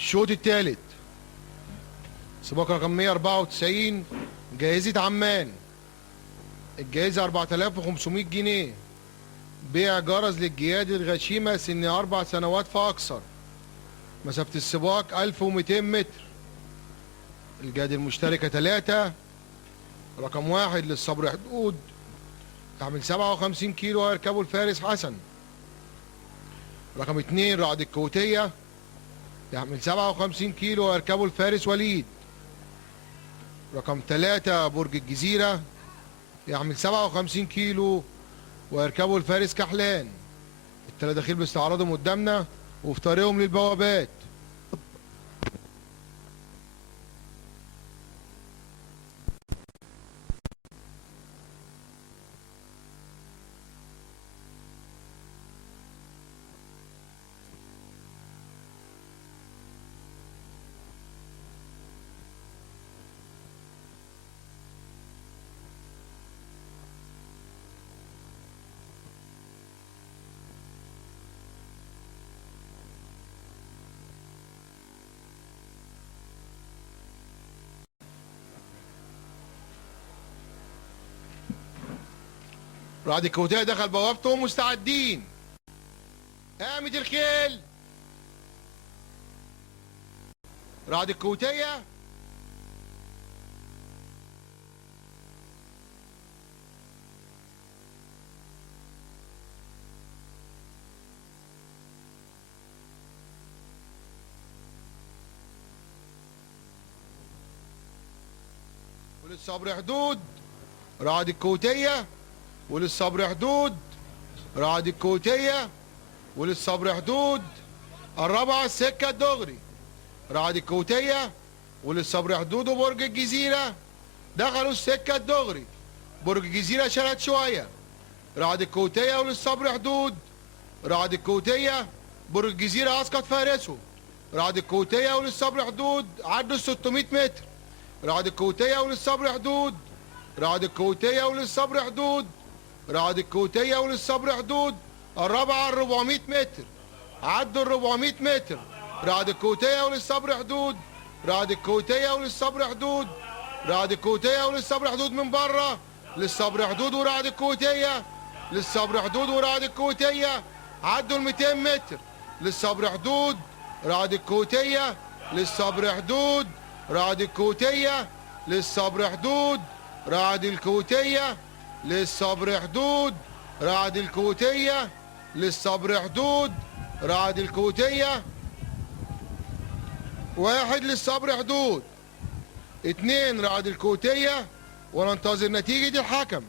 الشوط الثالث سباق رقم 194 جائزة عمان. الجائزة 4500 جنيه. بيع جرس للجياد الغشيمة سن 4 سنوات فأكثر. مسافة السباق 1200 متر. الجياد المشتركة 3. رقم 1 للصبر حدود تحمل 57 كيلو ويركبه الفارس حسن. رقم 2 رعد الكوتية يحمل 57 كيلو ويركبه الفارس وليد. رقم 3 برج الجزيرة يحمل 57 كيلو ويركبه الفارس كحلان. التلاتة داخل باستعراضهم قدامنا وفي طريقهم للبوابات. رعد الكوتية دخل بوابتهم مستعدين. قامت الخيل. رعد الكوتية وللصبر حدود. رعد الكوتية وللصبر حدود. رعد الكوتية وللصبر حدود. الرابعة السكة الدغري. رعد الكوتية وللصبر حدود وبرج الجزيرة دخلوا السكة الدغري. برج الجزيرة شرد شوية. رعد الكوتية وللصبر حدود. رعد الكوتية برج الجزيرة أسقط فارسه. رعد الكوتية وللصبر حدود عدوا 600 متر. رعد الكوتية وللصبر حدود. رعد الكوتية وللصبر حدود. رعد الكوتية وللصبر حدود. الرابعة 400 متر. عدوا 400 متر. رعد الكوتية وللصبر حدود. رعد الكوتية وللصبر حدود. رعد الكوتية وللصبر حدود من بره. للصبر حدود ورعد الكوتية. للصبر حدود ورعد الكوتية. عدوا 200 متر. للصبر حدود. رعد الكوتية. للصبر حدود. رعد الكوتية. للصبر حدود. رعد الكوتية. للصبر حدود. رعد الكوتية. للصبر حدود. رعد الكوتية. 1 للصبر حدود. 2 رعد الكوتية. وننتظر نتيجة الحكم.